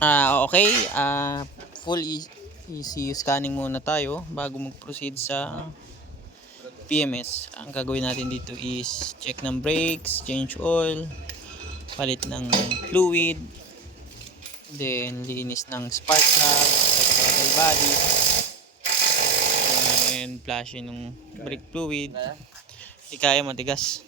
Okay, full ECU scanning muna tayo bago mag-proceed sa PMS. Ang gagawin natin dito is check ng brakes, change oil, palit ng fluid, then linis ng spark plug, throttle body, and flushing ng brake fluid. Hindi kaya, matigas.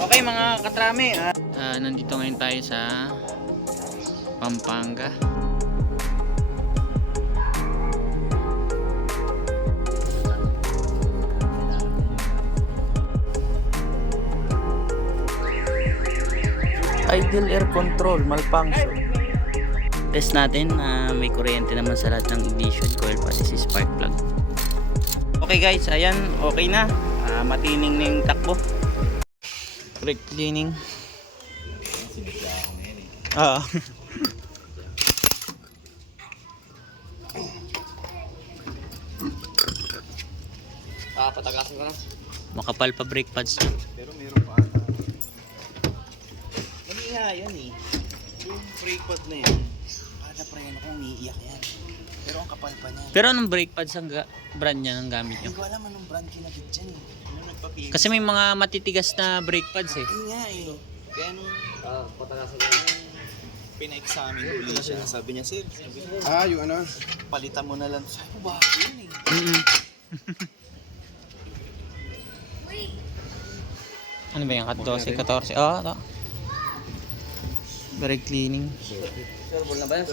Okay mga katrami, nandito ngayon tayo sa Pampanga. Idle air control malfunction. Test natin na may kuryente naman sa lahat ng ignition coil pati si spark plug. Okay guys, ayan, okay na. Matining na yung takbo. Brake cleaning. Patagasin ko na. Makapal pa brake pads. Pero meron pa ata. Mali nga yan eh. Yung brake pad na yan. Para pa rin akong umiiyak yan. Pero ang kapal pa niya. Pero anong brake pads ang brand niya ng gamit nyo? Hindi ko alam anong brand kinabit dyan eh. Ano nagpapigil? Kasi may mga matitigas na brake pads eh. Hindi nga eh. Kaya nung Patagasin ko na. pina-examine ulit siya. Sabi niya, sir, Yung ano? palitan mo na lang. Sabi ko, bakit yun eh? Ano ba yung 14? 14? Ito. Brake cleaning. Surbol na ba yan?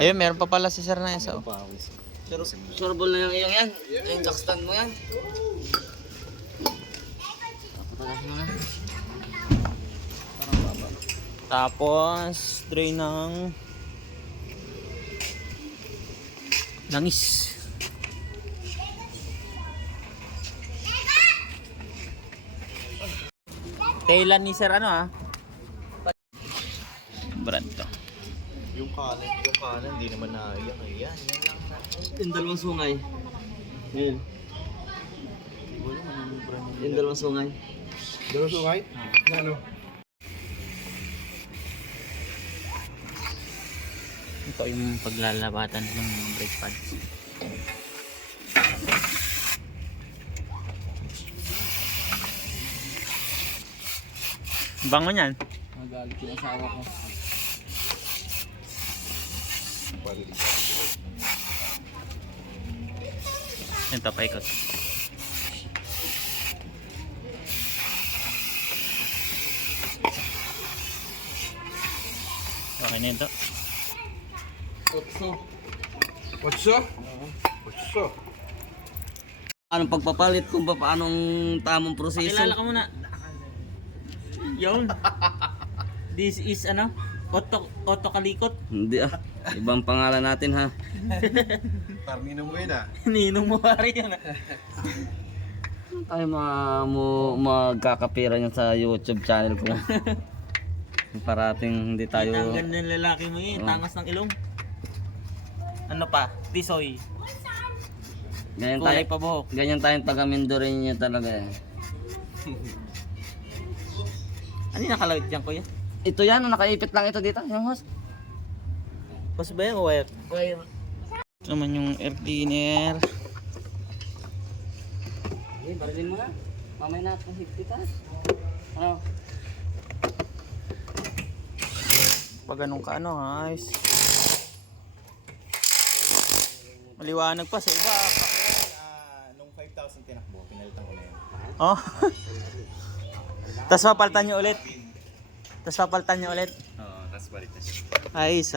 Ayun, meron pa pala si sir na isa. Surbol na yung iyong yan. Yung jackstand mo yan. Patagasin mo na. Tapos, drain ng langis. Kailan ni sir brand to. Yung kanan, hindi naman naiyak eh. Yan lang na. Yung dalawang sungay. Yun. Hindi ko alam anong brand nila. Yung dalawang sungay. Dalo sungay? Ano? Ito yung paglalabatan ng brake pads. Bango niyan. Magalit yung asawa ko. Ito, paikot. Okay na ito. Otso. Otso? Otso. Anong pagpapalit kung paanong tamang proseso? Pakilala ka muna. Yun. This is Otto Kalikot. Hindi Ibang pangalan natin ha. Tarnino mo yun Ninong mo pare yan Tayo magkakapira yan sa YouTube channel ko. Parating hindi tayo... Ang ganda ng lalaki mo yun. Tangas ng ilong. Ano pa? Tisoy. Ganyan tayo, Kulay pa buhok. ganyan tayong taga-Mindoreño niya talaga eh. Ano yung nakalawit dyan kuya? Ito yan, nakaipit lang ito dito. Yung host. Basta ba yung wire? Wire. Ito naman yung air cleaner. Eh, barilin mo na. Mamay na at mahigpit ha. Ano? Pag ganun ka ayos. Maliwanag pa sa iba. Nung 5,000 tinakbo, pinalitan ko na yun. Oh. Tapos papalitan nyo ulit. Oo, tapos balik na siya. Ayos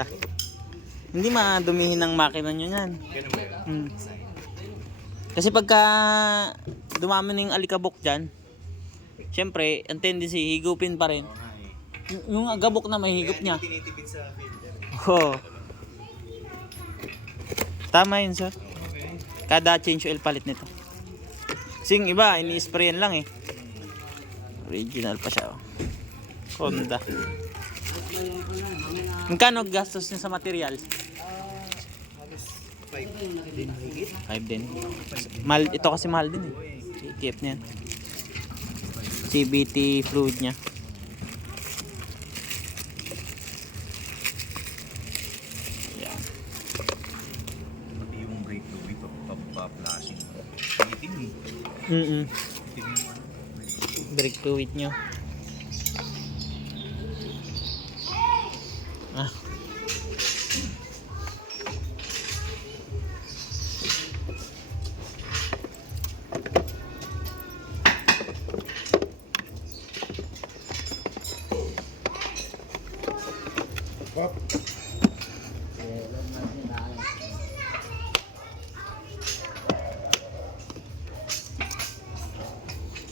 Hindi madumihin ng makina nyo yan. Ganun ba yun? Kasi pagka dumami na yung alikabok dyan, syempre, ang tendency, higupin pa rin. Oo nga eh. Yung agabok na may higop niya. Kaya tinitipid sa filter. Oo. Tama yun sir. Kada change oil palit nito. Kasi yung iba, ini-sprayan lang eh. Original pa siya. Honda. Magkano gastos niya sa materials? Halos 5 Hindi nakikit. 5 din. Mahal, ito kasi mahal din eh. ETF niyan. CVT fluid niya. Yan. Pati yung brake fluid, pa-flashing. Itim eh. Itim yung ano. Brake fluid nyo. Ah. Pop.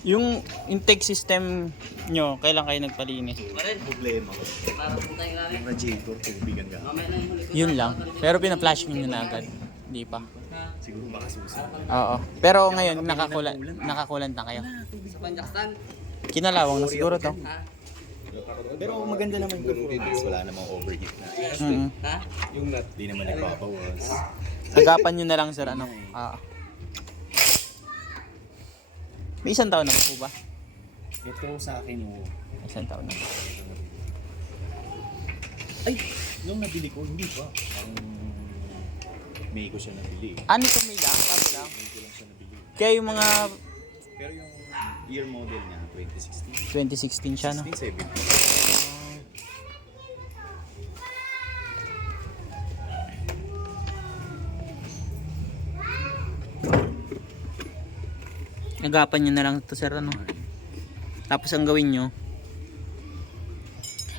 Yung intake system nyo, kailan kayo nagpalinis? Problema ko. Para punta yung lalim. Yung radiator, tubig ang gamit. Mamaya na yung huli ko. Yun lang. Pero pina-flash nyo na agad. Hindi pa. Siguro baka susunod. Oo. Pero ngayon, nakakulant na kayo. Sa Panjakstan. Kinalawang na siguro to. Ha? Pero maganda naman yung performance. Wala namang overheat na. Mm. Ha? Yung nut. Hindi naman nagpapawas. Agapan nyo na lang sir, ano? May isang taon na po ba? Ito sa akin, oh. Isang taon na. Ay! Nung nabili ko, hindi pa. Ang May ko siya nabili. Ano ito may lang? Bago lang? May ko lang siya nabili. Kaya yung mga Pero yung year model niya, 2016. 2016 siya, no? 16, 17. Agapan nyo na lang ito sir, ano? Tapos ang gawin nyo,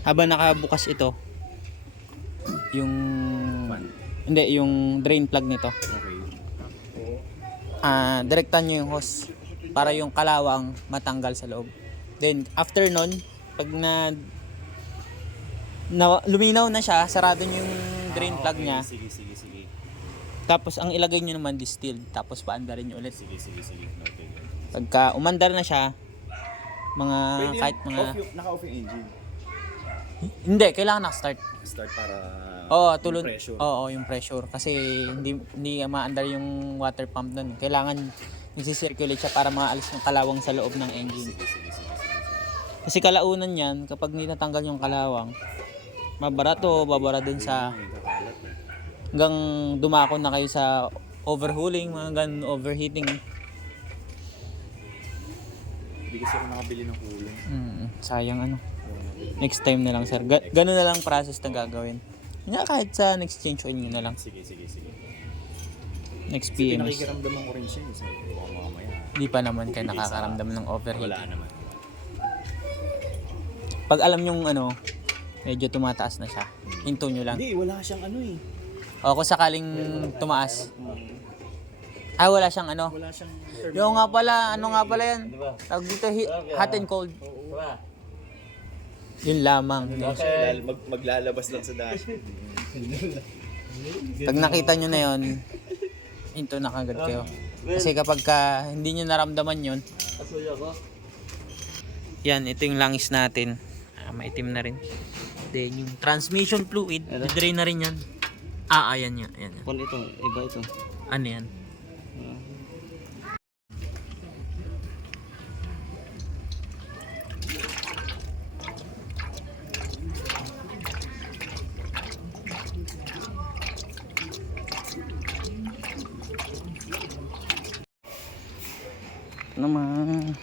habang nakabukas ito, yung hindi, yung drain plug nito, Okay. direktan nyo yung hose para yung kalawang matanggal sa loob. Then after nun, pag luminaw na siya, sarado nyo yung drain plug niya. Sige, sige, sige. Tapos ang ilagay nyo naman distilled, tapos paandarin nyo ulit. Sige, sige, sige. Okay. Pagka umandar na siya, mga Pwede kahit mga naka-off yung engine. hindi, kailangan na-start. Start para Oo, yung tulad. pressure. Oo, yung pressure kasi hindi maandar yung water pump nun. Kailangan nagsi-circulate siya para maalis yung kalawang sa loob ng engine. Sige, sige, sige, sige. Kasi kalaunan yan, kapag hindi natanggal yung kalawang, babara din sa Ay, kakalat eh. hanggang dumako na kayo sa overhauling, mga ganun, overheating. Hindi kasi ako nakabili ng coolant. Sayang ano. Next time na lang sir. Ganun na lang process na gagawin. Nga kahit sa next change oil nyo na lang. Sige, sige, sige. Next Kasi PMS. pinakikiramdaman ko rin siya. Sabi ko baka mamaya. Hindi pa naman kayo nakakaramdam ng Wala overheating. naman. Pag alam yung ano, medyo tumataas na siya, hinto nyo lang. Hindi, wala siyang ano eh. O kung sakaling tumaas. Ah, wala siyang ano. Wala siyang Yung nga pala, ano nga pala yan? Tawag dito, hot and cold. Yun lamang. maglalabas lang sa dashboard. Pag nakita nyo na yun, hinto na kagad kayo. Kasi kapag hindi nyo naramdaman yun, yan, ito yung langis natin. Maitim na rin. Then yung transmission fluid, drain na rin yan. Ayan yan. Ayan yan. Kung ito, iba ito. Ano yan? Naman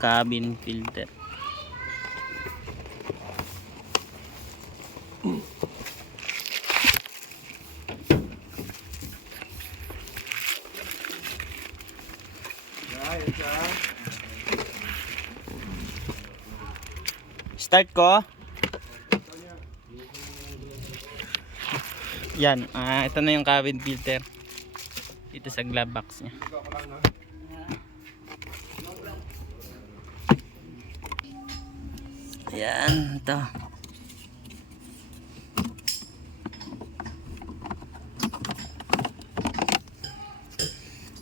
cabin filter. Start ko. Yan, ito na yung cabin filter. Dito sa glove box niya. Yan, ito.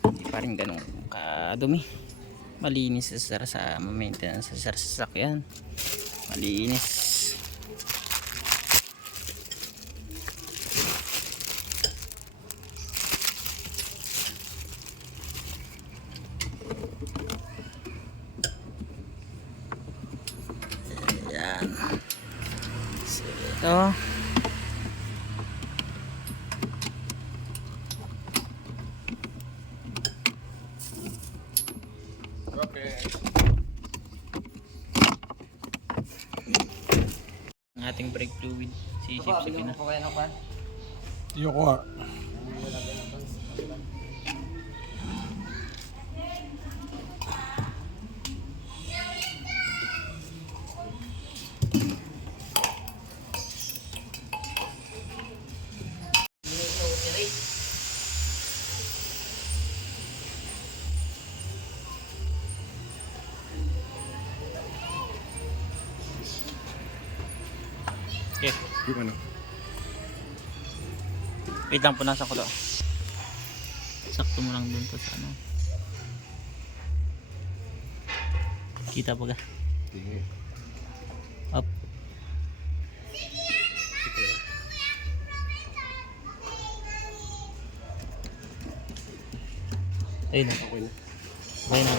Hindi pa rin ganun kadumi. Malinis sa maintenance sa sasakyan. Malinis. ito. Okay. Ang ating brake fluid. Ito pa, Sisip-sipin bigyan na. mo po kayo ng pan. Iyo ko nga. Okay. Yung ano? Wait lang, punasan ko daw. Sakto mo lang dun to sa ano. Kita pa ka? Sige. Up. Ayun na. Okay na. Okay na.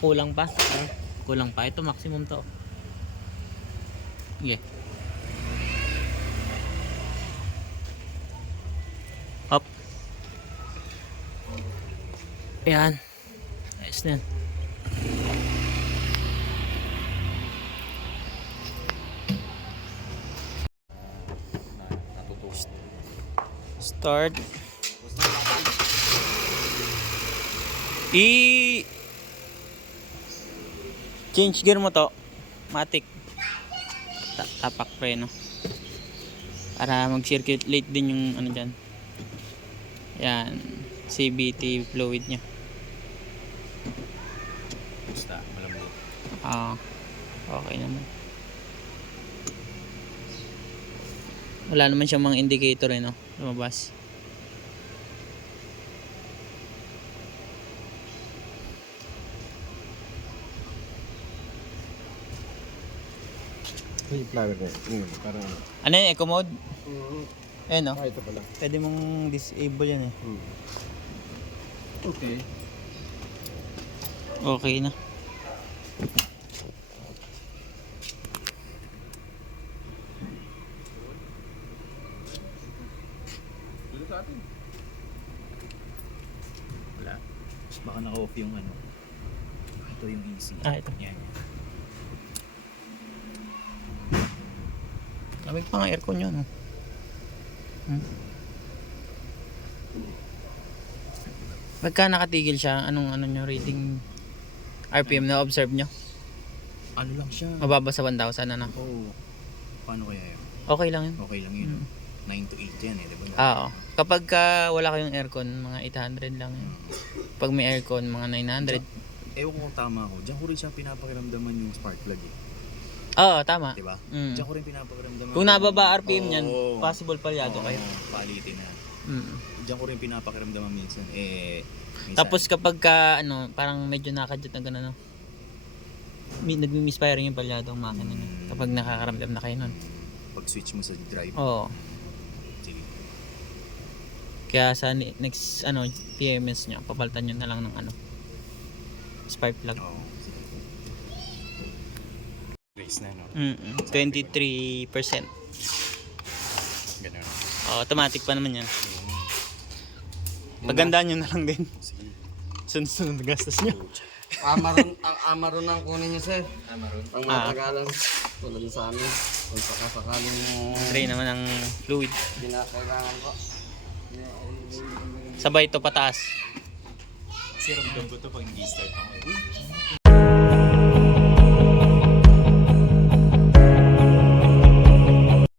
Kulang pa. Kulang pa. Ito maximum to. Sige. Up. Ayan. Ayos na yan. Start. Change gear mo to. Matic. Tapak preno. Para mag-circulate din yung ano dyan. Yan. CVT fluid nya. Basta, malambot. Okay naman. Wala naman siyang mga indicator no? Lumabas. Yung flower na yun. Parang ano. Ano yun? Eco mode? Ayun no? Ah, ito pala. Pwede mong disable yan eh. Okay. Okay na. Dito sa atin. Wala. Baka naka-off yung ano. Ito yung easy. Ito. Yan. Lamig pa nga aircon yun. Pagka nakatigil siya, anong nyo rating RPM na observe nyo? Ano lang siya? Mababa sa 1,000 ano? Oo. Paano kaya yun? Okay lang yun. Okay lang yun. 9 to 8 yan eh, di ba? Oo. Kapag wala kayong aircon, mga 800 lang yun. Pag may aircon, mga 900. Ewan ko kung tama ako. Diyan ko rin siya pinapakiramdaman yung spark plug eh. Oo, tama. Di ba? Mm. Diyan ko rin pinapakiramdaman. Kung nababa RPM niyan, Oo. possible palyado Oo, kayo. Palitin na. Mm. Diyan ko rin pinapakiramdaman minsan. Minsan, Tapos kapag parang medyo nakadyot na gano'n, no? Nagmi-misfiring yung palyado ang makina niya. Kapag nakakaramdam na kayo nun. pag switch mo sa drive. Oo. Sige. Kaya sa next PMS nyo, papalitan nyo na lang ng spark plug. Oo. Sige. Race na, no? 23%. Ganun. Automatic pa naman yan. Pagandaan nyo na lang din. Sige. Sunod-sunod na gastos nyo. Amaron, ang amaron ang kunin niyo, sir. Amaron. Ang matagalan. Tulad sa amin. Kung sakasakaling Tray naman ang fluid. pinakailangan ko. Sabay ito pataas. Siram daw ba ito pag hindi start ako? Uy,